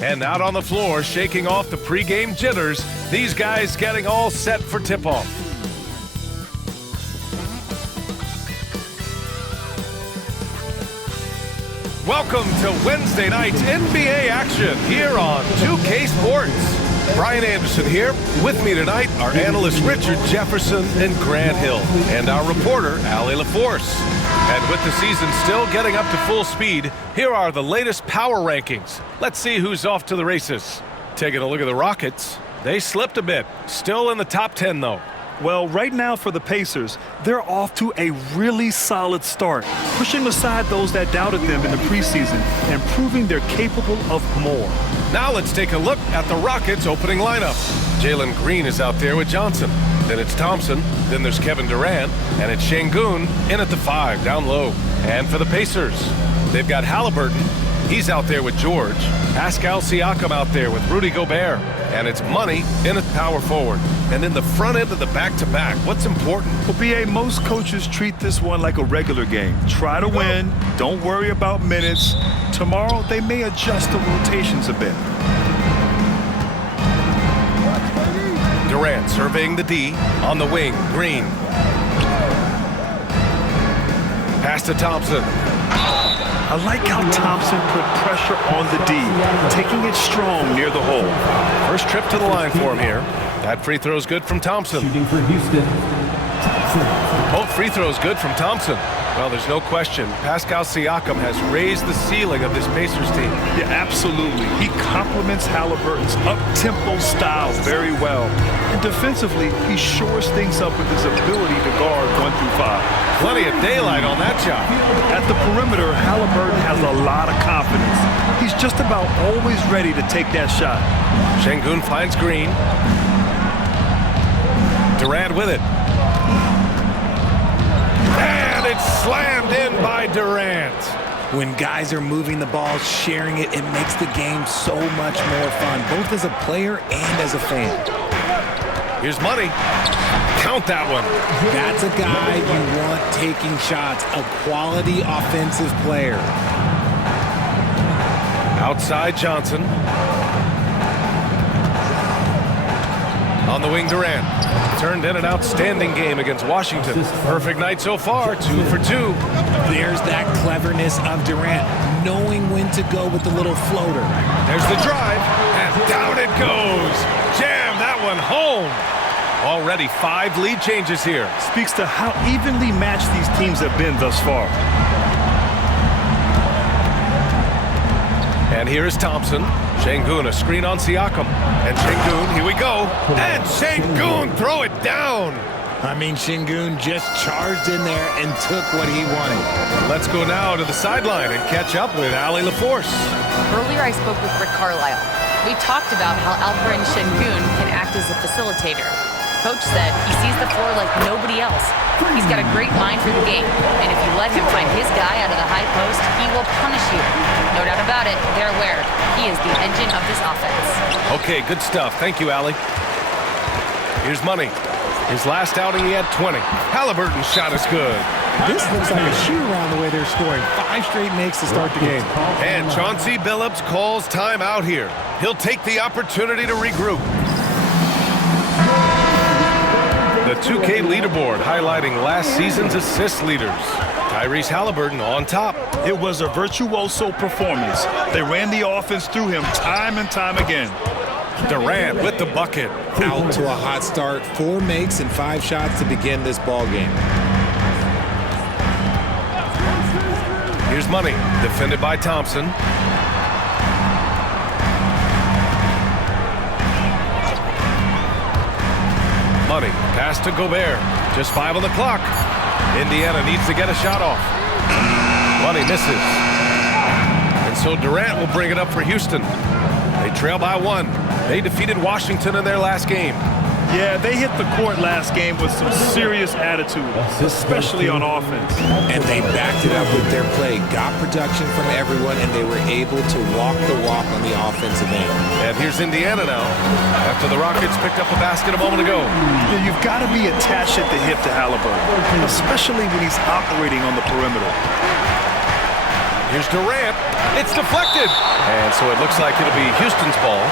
And out on the floor, shaking off the pregame jitters, these guys getting all set for tip-off. Welcome to Wednesday night's NBA action here on 2K Sports. Brian Anderson here. With me tonight are analysts Richard Jefferson and Grant Hill, and our reporter, Allie LaForce. And with the season still getting up to full speed, here are the latest power rankings. Let's see who's off to the races. Taking a look at the Rockets. They slipped a bit. Still in the top 10, though. Well, right now for the Pacers, they're off to a really solid start, pushing aside those that doubted them in the preseason and proving they're capable of more. Now let's take a look at the Rockets' opening lineup. Jalen Green is out there with Johnson. Then it's Thompson. Then there's Kevin Durant. And it's Şengün in at the 5, down low. And for the Pacers, they've got Halliburton. He's out there with George. Pascal Siakam out there with Rudy Gobert. And it's Money in at power forward. And in the front end of the back-to-back, what's important? Well, BA, most coaches treat this one like a regular game. Try to win. Don't worry about minutes. Tomorrow, they may adjust the rotations a bit. Durant surveying the D. On the wing, Green. Pass to Thompson. I like how Thompson put pressure on the D, taking it strong near the hole. First trip to the line for him here. That free throw's good from Thompson. Shooting for Houston. Both free throws good from Thompson. Well, there's no question. Pascal Siakam has raised the ceiling of this Pacers team. Yeah, absolutely. He complements Halliburton's up-tempo style very well. And defensively, he shores things up with his ability to guard 1 through 5. Plenty of daylight on that shot. At the perimeter, Halliburton has a lot of confidence. He's just about always ready to take that shot. Şengün finds Green. Durant with it. And it's slammed in by Durant. When guys are moving the ball, sharing it, it makes the game so much more fun, both as a player and as a fan. Here's Money. Count that one. That's a guy you want taking shots, a quality offensive player. Outside Johnson. On the wing, Durant. Turned in an outstanding game against Washington. Perfect night so far, 2 for 2. There's that cleverness of Durant, knowing when to go with the little floater. There's the drive, and down it goes. Jam that one home. Already 5 lead changes here. Speaks to how evenly matched these teams have been thus far. And here is Thompson. Şengün, a screen on Siakam. And Şengün, here we go. And Şengün, throw it down. I mean, Şengün just charged in there and took what he wanted. Let's go now to the sideline and catch up with Allie LaForce. Earlier, I spoke with Rick Carlisle. We talked about how Alperen Şengün can act as a facilitator. Coach said he sees the floor like nobody else. He's got a great mind for the game, and if you let him find his guy out of the high post, he will punish you. No doubt about it, they're aware. He is the engine of this offense. Okay, good stuff. Thank you, Allie. Here's Money. His last outing, he had 20. Halliburton's shot is good. This looks like a shoot-around the way they're scoring. 5 straight makes to start the game. And Chauncey Billups calls time out here. He'll take the opportunity to regroup. The 2K leaderboard highlighting last season's assist leaders. Tyrese Halliburton on top. It was a virtuoso performance. They ran the offense through him time and time again. Durant with the bucket. Out to a hot start. 4 makes and 5 shots to begin this ball game. Here's Money, defended by Thompson. Money, pass to Gobert. Just 5 on the clock. Indiana needs to get a shot off. Money misses. And so Durant will bring it up for Houston. They trail by 1. They defeated Washington in their last game. Yeah, they hit the court last game with some serious attitude, especially on offense. And they backed it up with their play, got production from everyone, and they were able to walk the walk on the offensive end. And here's Indiana now, after the Rockets picked up a basket a moment ago. Yeah, you've got to be attached at the hip to Halliburton, especially when he's operating on the perimeter. Here's Durant. It's deflected. And so it looks like it'll be Houston's ball.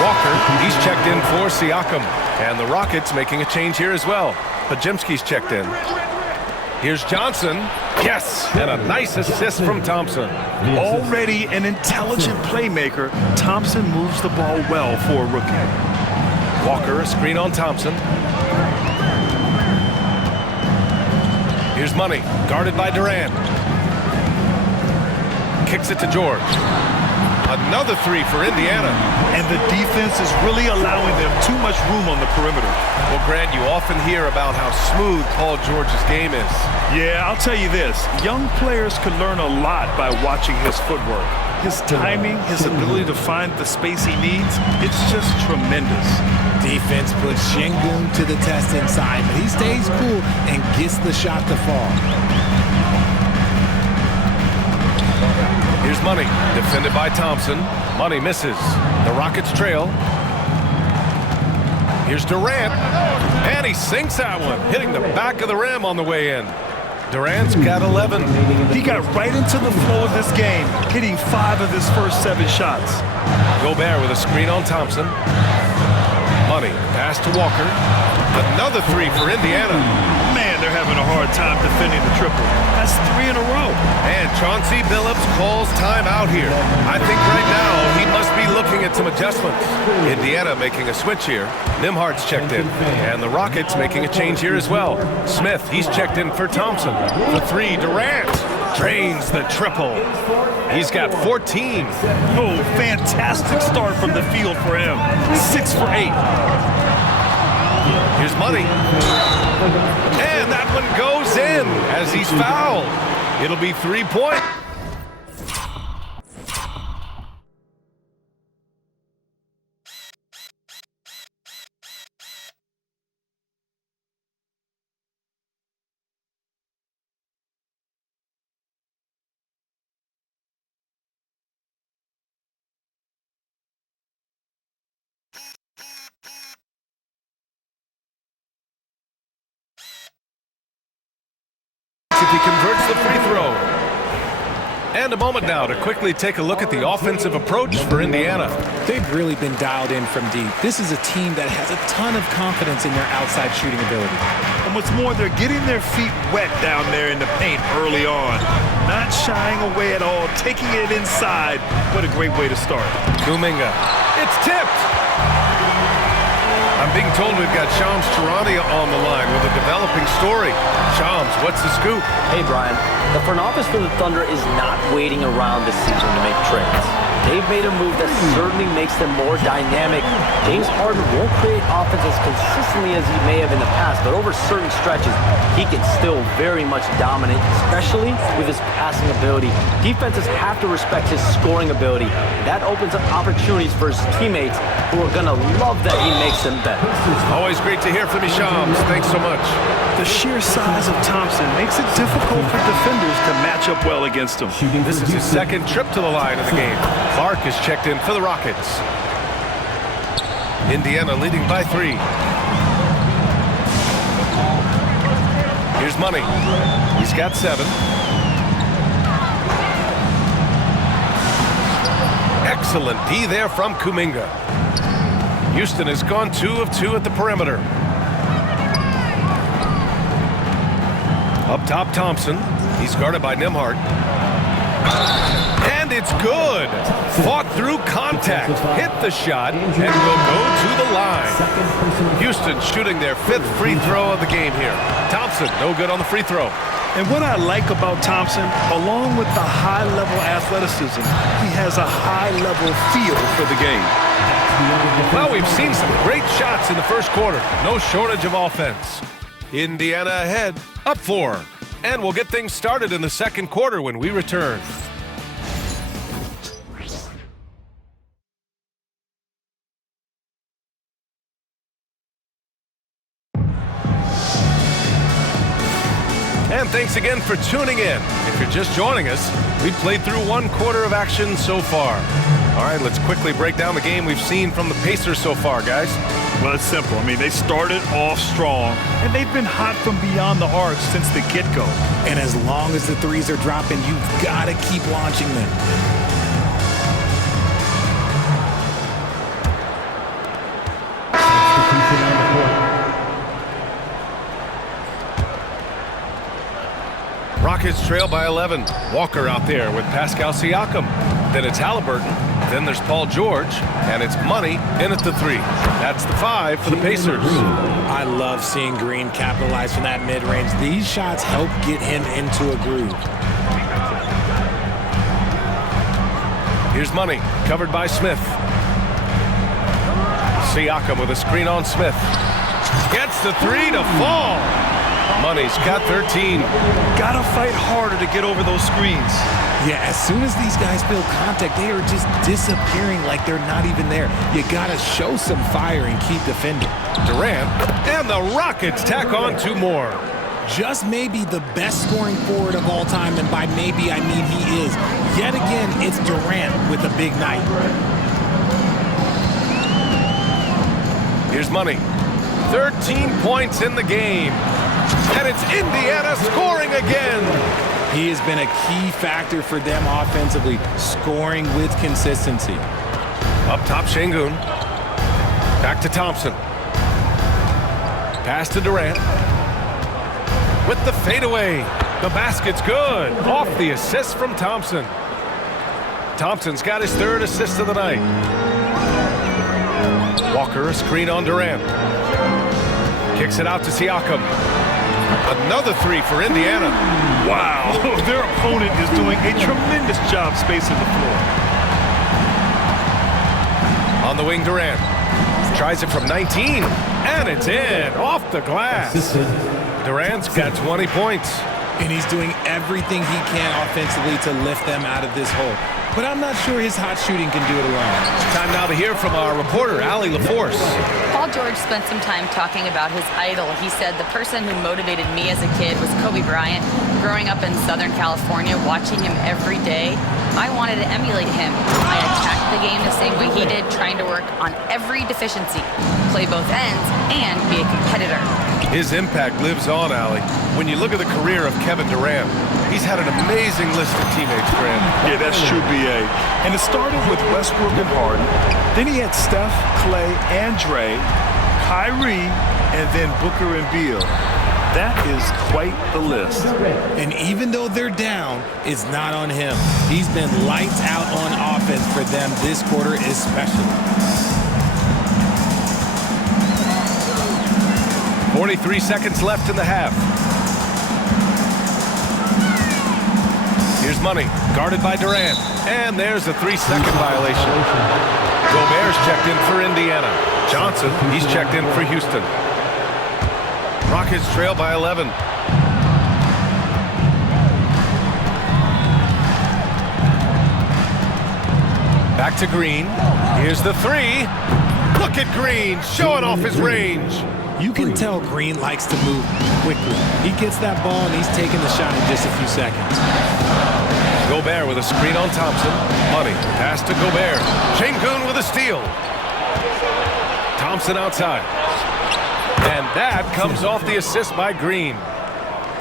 Walker, he's checked in for Siakam. And the Rockets making a change here as well. Pajemski's checked in. Here's Johnson. Yes, and a nice assist from Thompson. Already an intelligent playmaker, Thompson moves the ball well for a rookie. Walker, a screen on Thompson. Here's Money, guarded by Durant. Kicks it to George. Another three for Indiana. And the defense is really allowing them too much room on the perimeter. Well, Grant, you often hear about how smooth Paul George's game is. Yeah, I'll tell you this. Young players can learn a lot by watching his footwork. His timing, his ability to find the space he needs, it's just tremendous. Defense puts Şengün to the test inside, but he stays cool and gets the shot to fall. Here's Money, defended by Thompson. Money misses. The Rockets trail. Here's Durant, and he sinks that one, hitting the back of the rim on the way in. Durant's got 11. He got right into the flow of this game, hitting 5 of his first 7 shots. Gobert with a screen on Thompson. Money, pass to Walker. Another three for Indiana. Man, they're having a hard time defending the triple. That's 3 in a row. And Chauncey Billups calls timeout here. I think right now he must be looking at some adjustments. Indiana making a switch here. Nembhard's checked in. And the Rockets making a change here as well. Smith, he's checked in for Thompson. For 3, Durant drains the triple. He's got 14. Oh, fantastic start from the field for him. 6 for 8. Here's Money. And that one goes in as he's fouled. It'll be 3-point. If he converts the free throw. And a moment now to quickly take a look at the offensive approach for Indiana. They've really been dialed in from deep. This is a team that has a ton of confidence in their outside shooting ability. And what's more, they're getting their feet wet down there in the paint early on. Not shying away at all, taking it inside. What a great way to start. Kuminga. It's tipped. I'm being told we've got Shams Charania on the line with a developing story. Shams, what's the scoop? Hey, Brian. The front office for the Thunder is not waiting around this season to make trades. They've made a move that certainly makes them more dynamic. James Harden won't create offense as consistently as he may have in the past, but over certain stretches, he can still very much dominate, especially with his passing ability. Defenses have to respect his scoring ability. That opens up opportunities for his teammates who are going to love that he makes them better. Always great to hear from you, Shams. Thanks so much. The sheer size of Thompson makes it difficult for defenders to match up well against him. This is his second trip to the line of the game. Clark is checked in for the Rockets. Indiana leading by 3. Here's Money. He's got 7. Excellent D there from Kuminga. Houston has gone 2 of 2 at the perimeter. Up top, Thompson. He's guarded by Nembhard. And it's good. Fought through contact, hit the shot, and will go to the line. Houston shooting their 5th free throw of the game here. Thompson, no good on the free throw. And what I like about Thompson, along with the high-level athleticism, he has a high-level feel for the game. Well, we've seen some great shots in the first quarter. No shortage of offense. Indiana ahead, up 4. And we'll get things started in the second quarter when we return. And thanks again for tuning in. If you're just joining us, we've played through 1 quarter of action so far. All right, let's quickly break down the game we've seen from the Pacers so far, guys. Well, it's simple. I mean, they started off strong, and they've been hot from beyond the arc since the get-go. And as long as the threes are dropping, you've got to keep launching them. Rockets trail by 11. Walker out there with Pascal Siakam. Then it's Halliburton. Then there's Paul George. And it's Money in at the 3. That's the 5 for the Pacers. I love seeing Green capitalize from that mid-range. These shots help get him into a groove. Here's Money, covered by Smith. Siakam with a screen on Smith. Gets the 3 to fall. Money's got 13. Gotta fight harder to get over those screens. Yeah, as soon as these guys feel contact, they are just disappearing like they're not even there. You gotta show some fire and keep defending. Durant, and the Rockets tack on 2 more. Just maybe the best scoring forward of all time, and by maybe I mean he is. Yet again, it's Durant with a big night. Here's Money. 13 points in the game. And it's Indiana scoring again. He has been a key factor for them offensively, scoring with consistency. Up top, Şengün. Back to Thompson. Pass to Durant. With the fadeaway. The basket's good. Off the assist from Thompson. Thompson's got his 3rd assist of the night. Walker, a screen on Durant. Kicks it out to Siakam. Another 3 for Indiana. Wow, their opponent is doing a tremendous job spacing the floor. On the wing, Durant. Tries it from 19, and it's in, off the glass. Durant's got 20 points. And he's doing everything he can offensively to lift them out of this hole. But I'm not sure his hot shooting can do it alone. Time now to hear from our reporter, Allie LaForce. Paul George spent some time talking about his idol. He said, the person who motivated me as a kid was Kobe Bryant. Growing up in Southern California, watching him every day, I wanted to emulate him. I attacked the game the same way he did, trying to work on every deficiency, play both ends, and be a competitor. His impact lives on, Allie. When you look at the career of Kevin Durant, he's had an amazing list of teammates, Grant. Yeah, that's true, B.A. And it started with Westbrook and Harden. Then he had Steph, Clay, and Dre, Kyrie, and then Booker and Beal. That is quite the list. And even though they're down, it's not on him. He's been lights out on offense for them this quarter especially. 43 seconds left in the half. Here's Money, guarded by Durant. And there's a 3-second violation. Gobert's checked in for Indiana. Johnson, he's checked in for Houston. Rockets trail by 11. Back to Green. Here's the 3. Look at Green, showing off his range. You can tell Green likes to move quickly. He gets that ball and he's taking the shot in just a few seconds. Gobert with a screen on Thompson. Money, pass to Gobert. Şengün with a steal. Thompson outside. And that comes off the assist by Green.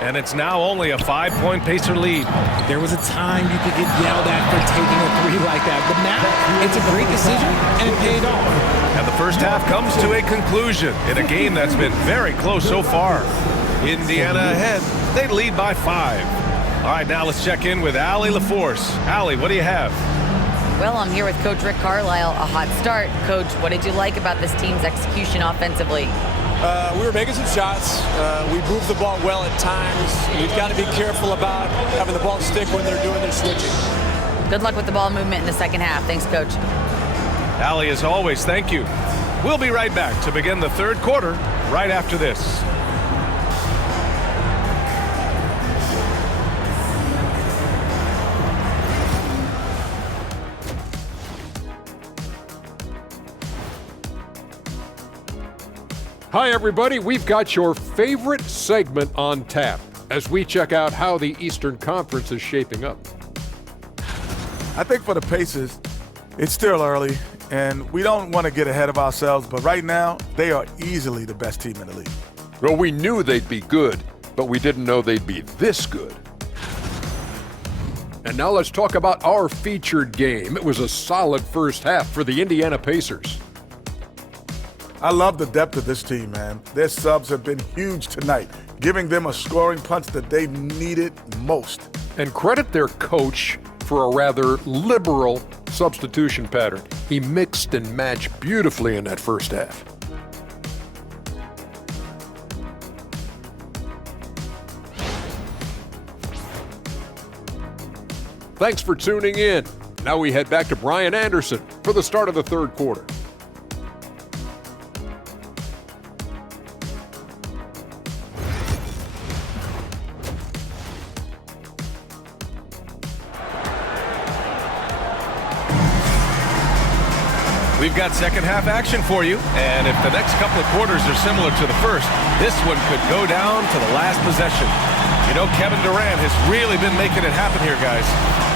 And it's now only a 5-point Pacer lead. There was a time you could get yelled at for taking a 3 like that, but now it's a great decision and it paid off. And the first half comes to a conclusion in a game that's been very close so far. Indiana ahead. They lead by 5. All right, now let's check in with Allie LaForce. Allie, what do you have? Well, I'm here with Coach Rick Carlisle. A hot start. Coach, what did you like about this team's execution offensively? We were making some shots. We moved the ball well at times. We've got to be careful about having the ball stick when they're doing their switching. Good luck with the ball movement in the second half. Thanks, Coach. Allie, as always, thank you. We'll be right back to begin the third quarter right after this. Hi, everybody. We've got your favorite segment on tap as we check out how the Eastern Conference is shaping up. I think for the Pacers, it's still early. And we don't want to get ahead of ourselves, but right now, they are easily the best team in the league. Well, we knew they'd be good, but we didn't know they'd be this good. And now let's talk about our featured game. It was a solid first half for the Indiana Pacers. I love the depth of this team, man. Their subs have been huge tonight, giving them a scoring punch that they needed most. And credit their coach for a rather liberal substitution pattern. He mixed and matched beautifully in that first half. Thanks for tuning in. Now we head back to Brian Anderson for the start of the third quarter. We've got second half action for you, and if the next couple of quarters are similar to the first, this one could go down to the last possession. You know, Kevin Durant has really been making it happen here, guys.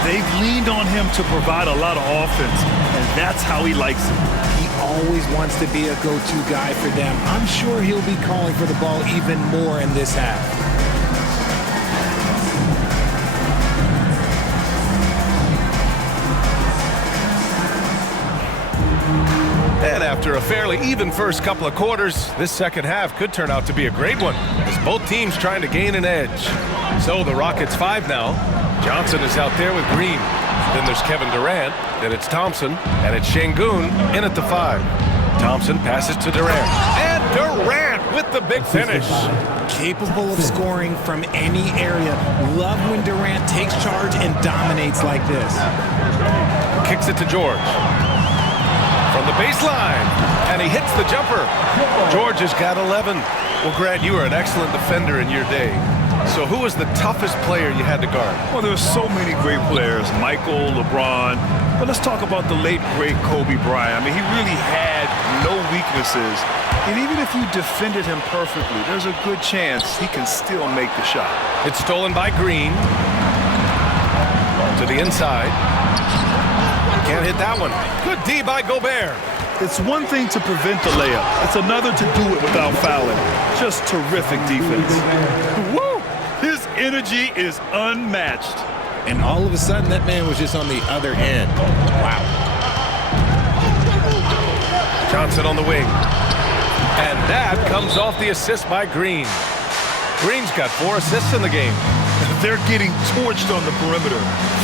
They've leaned on him to provide a lot of offense, and that's how he likes it. He always wants to be a go-to guy for them. I'm sure he'll be calling for the ball even more in this half. And after a fairly even first couple of quarters, this second half could turn out to be a great one, as both teams trying to gain an edge. So the Rockets 5 now. Johnson is out there with Green. Then there's Kevin Durant. Then it's Thompson. And it's Şengün in at the 5. Thompson passes to Durant. And Durant with the big finish. Capable of scoring from any area. Love when Durant takes charge and dominates like this. Kicks it to George. From the baseline, and he hits the jumper. George has got 11. Well, Grant, you were an excellent defender in your day. So who was the toughest player you had to guard? Well, there's so many great players, Michael, LeBron, but let's talk about the late, great Kobe Bryant. I mean, he really had no weaknesses, and even if you defended him perfectly, there's a good chance he can still make the shot. It's stolen by Green. To the inside. Can't hit that one. Good D by Gobert. It's one thing to prevent the layup. It's another to do it without fouling. Just terrific defense. Woo! His energy is unmatched. And all of a sudden, that man was just on the other end. Wow. Johnson on the wing. And that comes off the assist by Green. Green's got 4 assists in the game. They're getting torched on the perimeter.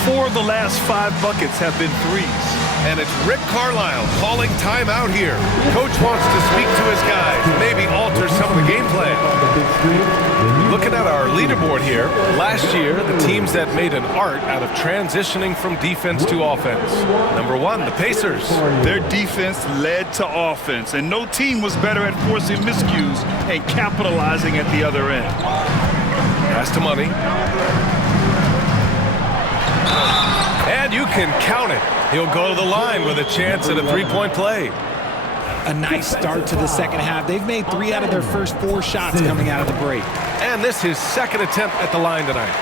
4 of the last 5 buckets have been threes. And it's Rick Carlisle calling timeout here. Coach wants to speak to his guys, maybe alter some of the game plan. Looking at our leaderboard here, last year, the teams that made an art out of transitioning from defense to offense. Number 1, the Pacers. Their defense led to offense, and no team was better at forcing miscues and capitalizing at the other end. Pass to Money. And you can count it. He'll go to the line with a chance at a three-point play. A nice start to the second half. They've made 3 out of their first 4 shots coming out of the break. And this is his second attempt at the line tonight.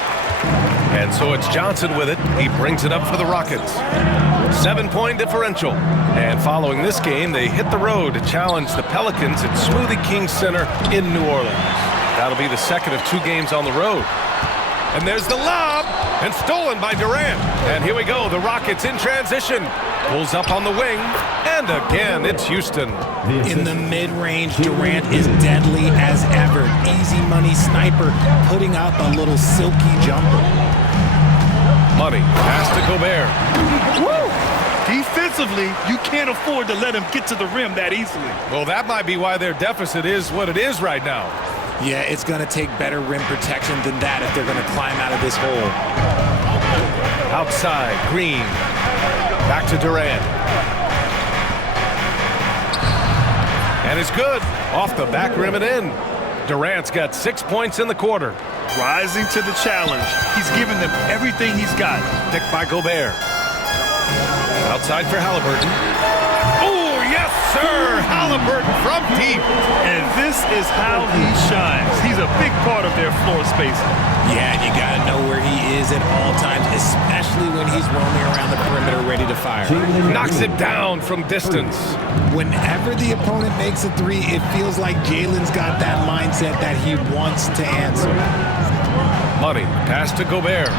And so it's Johnson with it. He brings it up for the Rockets. 7-point differential. And following this game, they hit the road to challenge the Pelicans at Smoothie King Center in New Orleans. That'll be the second of 2 games on the road. And there's the lob, and stolen by Durant. And here we go, the Rockets in transition. Pulls up on the wing, and again, it's Houston. In the mid-range, Durant is deadly as ever. Easy money sniper, putting up a little silky jumper. Money, pass to Gobert. Woo! Defensively, you can't afford to let him get to the rim that easily. Well, that might be why their deficit is what it is right now. Yeah, it's going to take better rim protection than that if they're going to climb out of this hole. Outside, Green. Back to Durant. And it's good. Off the back rim and in. Durant's got 6 points in the quarter. Rising to the challenge. He's given them everything he's got. Picked by Gobert. Outside for Halliburton. Oh, yes, sir! Halliburton from deep. And this is how he shines. He's a big part of their floor spacing. Yeah, and you got to know where he is is at all times, especially when he's roaming around the perimeter ready to fire. Knocks it down from distance. Whenever the opponent makes a three, it feels like Jalen's got that mindset that he wants to answer. Money, pass to Gobert.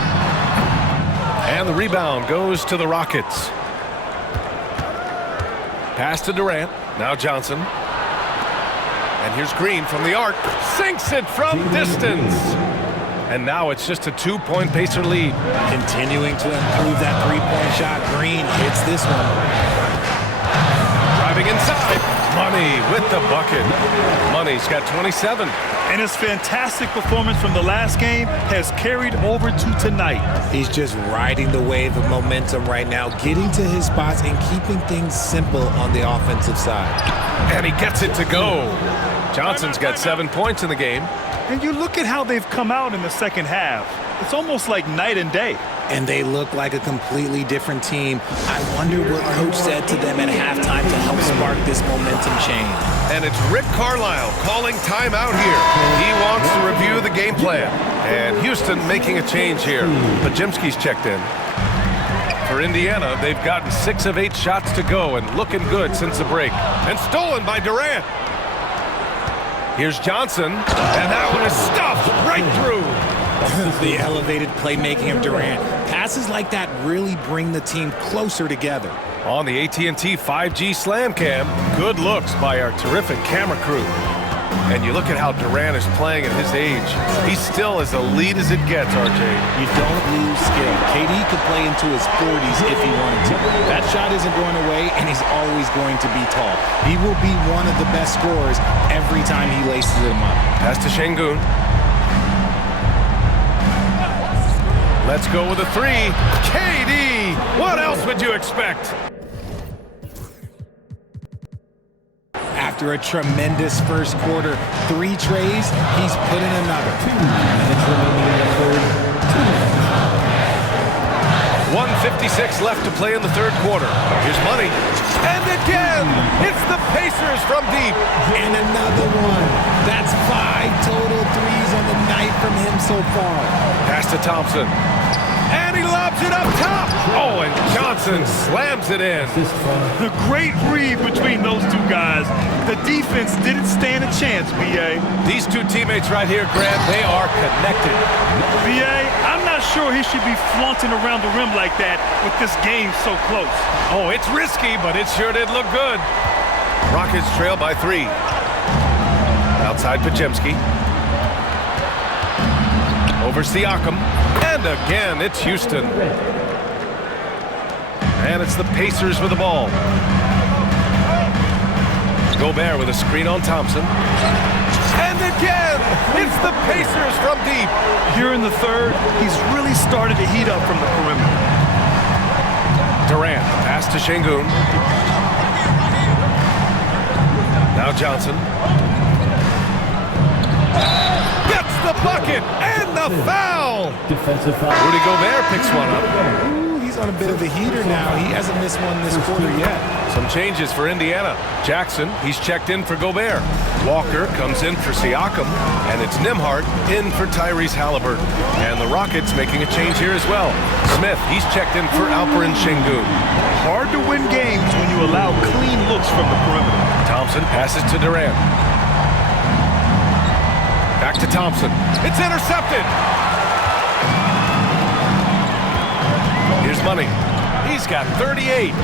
And the rebound goes to the Rockets. Pass to Durant. Now Johnson. And here's Green from the arc. Sinks it from distance. And now it's just a 2-point Pacer lead. Continuing to improve that three-point shot. Green hits this one. Driving inside. Money with the bucket. Money's got 27. And his fantastic performance from the last game has carried over to tonight. He's just riding the wave of momentum right now, getting to his spots and keeping things simple on the offensive side. And he gets it to go. Johnson's got 7 points in the game. And you look at how they've come out in the second half. It's almost like night and day. And they look like a completely different team. I wonder what Coach said to them at halftime to help spark this momentum change. And it's Rick Carlisle calling timeout here. He wants to review the game plan. And Houston making a change here. Pajemski's checked in. For Indiana, they've gotten 6 of 8 shots to go and looking good since the break. And stolen by Durant. Here's Johnson, and that one is stuffed right through. The elevated playmaking of Durant. Passes like that really bring the team closer together. On the AT&T 5G Slam Cam, good looks by our terrific camera crew. And you look at how Durant is playing at his age. He's still as elite as it gets, RJ. You don't lose skill. KD could play into his 40s if he wanted to. That shot isn't going away, and he's always going to be tall. He will be one of the best scorers every time he laces them up. Pass to Şengün. Let's go with a 3. KD! What else would you expect? After a tremendous first quarter, 3 trays, he's put in another. 1:56 left to play in the third quarter. Here's Money. And again, it's the Pacers from deep. And another one. That's 5 total threes on the night from him so far. Pass to Thompson. And he lobs it up top. Oh, and Johnson slams it in. The great read between those two guys. The defense didn't stand a chance, B.A. These two teammates right here, Grant, they are connected. B.A., I'm not sure he should be flaunting around the rim like that with this game so close. Oh, it's risky, but it sure did look good. Rockets trail by 3. Outside Pajemski. Over Siakam. And again, it's Houston. And it's the Pacers with the ball. Gobert with a screen on Thompson. And again, it's the Pacers from deep. Here in the third, he's really started to heat up from the perimeter. Durant, pass to Şengün. Now Johnson. Gets the bucket and the foul. Defensive foul. Rudy Gobert picks one up. Ooh, he's on a bit of a heater now. He hasn't missed one this quarter yet. Some changes for Indiana. Jackson, he's checked in for Gobert. Walker comes in for Siakam. And it's Nembhard in for Tyrese Halliburton. And the Rockets making a change here as well. Smith, he's checked in for Alperen Şengün. Hard to win games when you allow clean looks from the perimeter. Thompson passes to Durant. Back to Thompson. It's intercepted. Here's Money. He's got 38.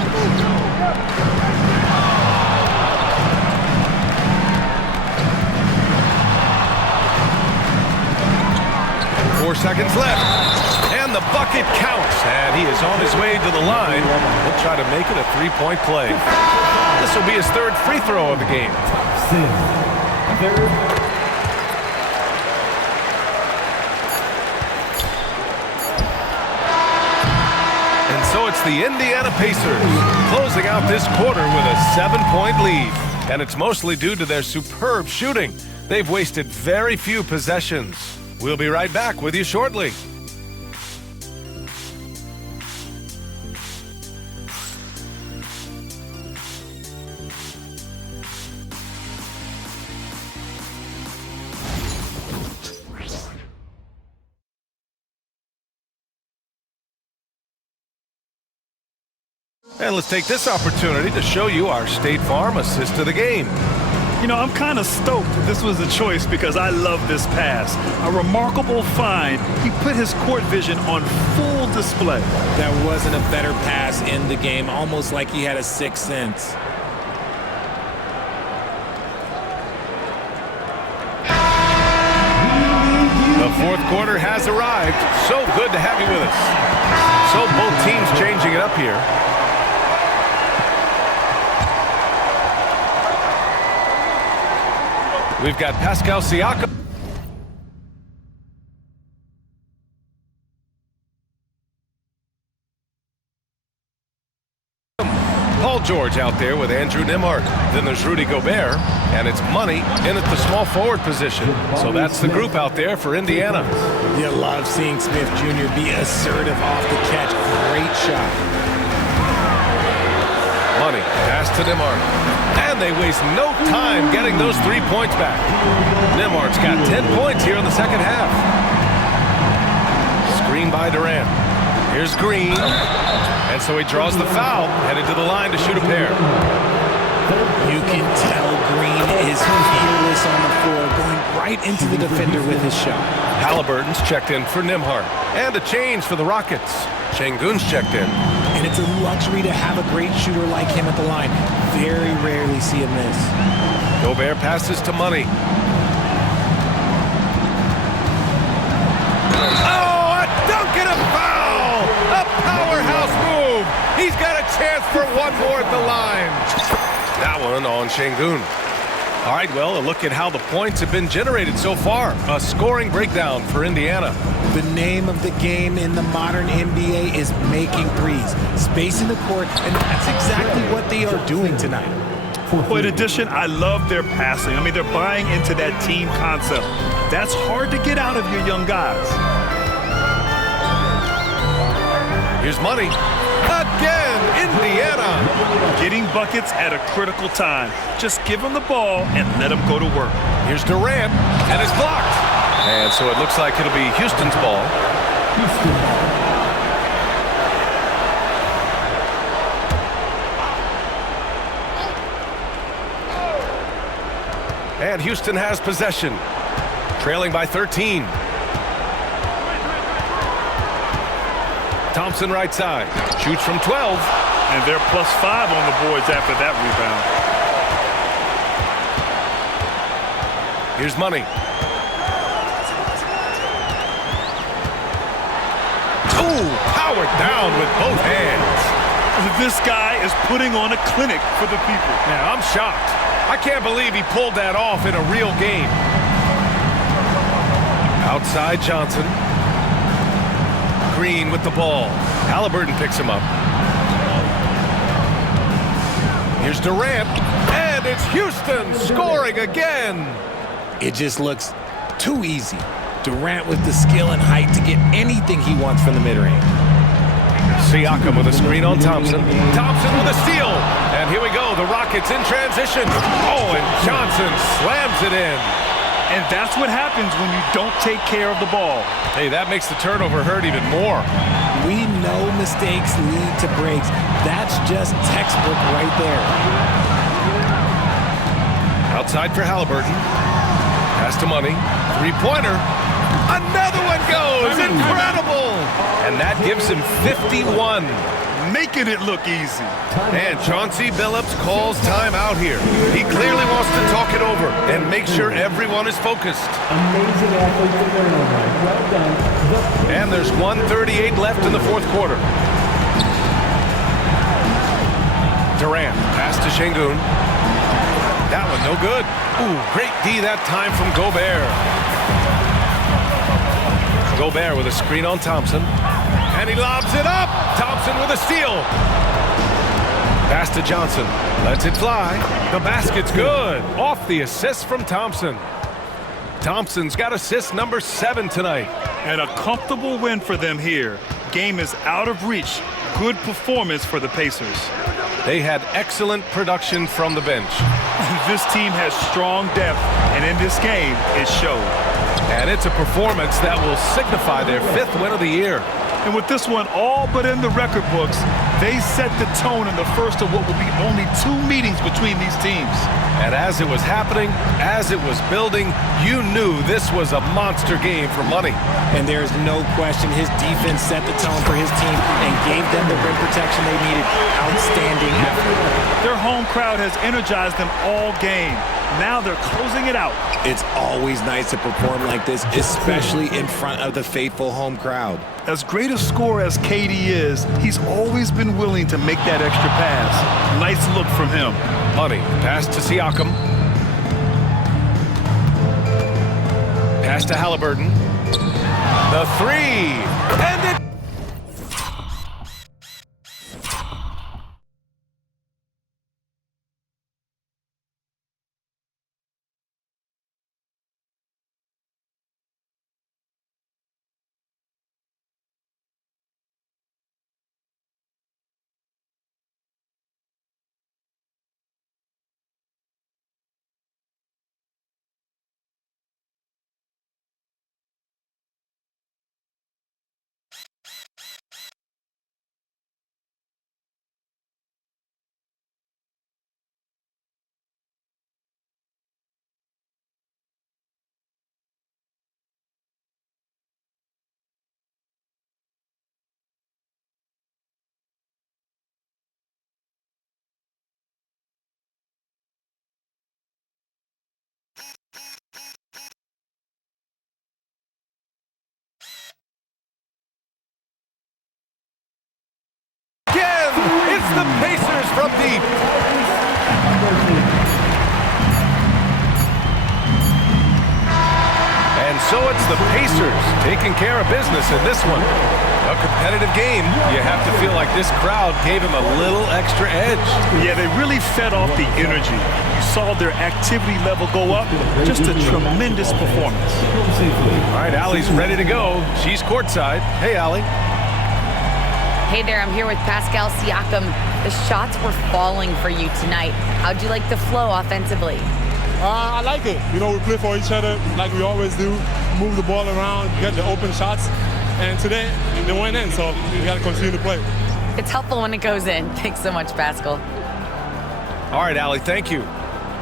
Four seconds left. And the bucket counts. And he is on his way to the line. He'll try to make it a 3-point play. This will be his 3rd free throw of the game. So it's the Indiana Pacers closing out this quarter with a 7-point lead. And it's mostly due to their superb shooting. They've wasted very few possessions. We'll be right back with you shortly. And let's take this opportunity to show you our State Farm assist of the game. You know, I'm kind of stoked this was a choice because I love this pass. A remarkable find. He put his court vision on full display. There wasn't a better pass in the game, almost like he had a sixth sense. The fourth quarter has arrived. So good to have you with us. So both teams changing it up here. We've got Pascal Siakam. Paul George out there with Andrew Nembhard. Then there's Rudy Gobert, and it's Money in at the small forward position. So that's the group out there for Indiana. You love seeing Smith Jr. be assertive off the catch. Great shot. Money, pass to Nembhard. And they waste no time getting those 3 points back. Nembhard's got 10 points here in the second half. Screen by Durant. Here's Green. And so he draws the foul, headed to the line to shoot a pair. You can tell Green is fearless on the floor, going right into the defender with his shot. Halliburton's checked in for Nembhard. And a change for the Rockets. Şengün's checked in. And it's a luxury to have a great shooter like him at the line. Very rarely see a miss. Gobert passes to Money. Oh, a dunk and a foul! A powerhouse move! He's got a chance for one more at the line. That one on Şengün. All right, well, a look at how the points have been generated so far. A scoring breakdown for Indiana. The name of the game in the modern NBA is making threes, spacing the court, and that's exactly what they are doing tonight. Well, in addition, I love their passing. I mean, they're buying into that team concept. That's hard to get out of your young guys. Here's Money. Again, Indiana. Getting buckets at a critical time. Just give them the ball and let them go to work. Here's Durant, and it's blocked. And so it looks like it'll be Houston's ball. And Houston has possession, trailing by 13. Thompson right side, shoots from 12. And they're +5 on the boards after that rebound. Here's Money. Ooh, powered down with both hands. This guy is putting on a clinic for the people. Now, I'm shocked. I can't believe he pulled that off in a real game. Outside Johnson. Green with the ball. Halliburton picks him up. Here's Durant, and it's Houston scoring again. It just looks too easy. Durant with the skill and height to get anything he wants from the mid-range. Siakam with a screen on Thompson. Thompson with a steal. And here we go, the Rockets in transition. Oh, and Johnson slams it in. And that's what happens when you don't take care of the ball. Hey, that makes the turnover hurt even more. We know mistakes lead to breaks. That's just textbook right there. Outside for Halliburton. Pass to Money. Three-pointer. Another one goes. Incredible. And that gives him 51. Making it look easy. And Chauncey Billups calls timeout here. He clearly wants to talk it over and make sure everyone is focused. Amazing athlete to turnover. Well done. And there's 1:38 left in the fourth quarter. Durant, pass to Şengün. That one no good. Ooh, great D that time from Gobert. Gobert with a screen on Thompson. And he lobs it up. Thompson with a steal. Pass to Johnson. Lets it fly. The basket's good. Off the assist from Thompson. Thompson's got assist number 7 tonight. And a comfortable win for them here. Game is out of reach. Good performance for the Pacers. They had excellent production from the bench. This team has strong depth, and in this game, it showed. And it's a performance that will signify their 5th win of the year. And with this one all but in the record books, They set the tone in the first of what will be only 2 meetings between these teams. And as it was happening, as it was building, you knew this was a monster game for money. And there's no question his defense set the tone for his team and gave them the rim protection they needed. Outstanding effort. Their home crowd has energized them all game. Now they're closing it out. It's always nice to perform like this, especially in front of the faithful home crowd. As great a scorer as KD is, he's always been willing to make that extra pass. Nice look from him. Money, pass to Siakam. Pass to Halliburton. The three, and it... It's the Pacers from deep. And so it's the Pacers taking care of business in this one. A competitive game. You have to feel like this crowd gave him a little extra edge. Yeah, they really fed off the energy. You saw their activity level go up. Just a tremendous performance. All right, Allie's ready to go. She's courtside. Hey, Allie. Hey there, I'm here with Pascal Siakam. The shots were falling for you tonight. How'd you like the flow offensively? I like it. You know, we play for each other like we always do. Move the ball around, get the open shots. And today, they went in, so we got to continue to play. It's helpful when it goes in. Thanks so much, Pascal. All right, Allie, thank you.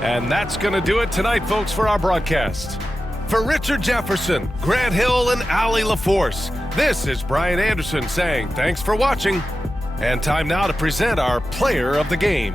And that's going to do it tonight, folks, for our broadcast. For Richard Jefferson, Grant Hill, and Allie LaForce, this is Brian Anderson saying thanks for watching. And time now to present our player of the game.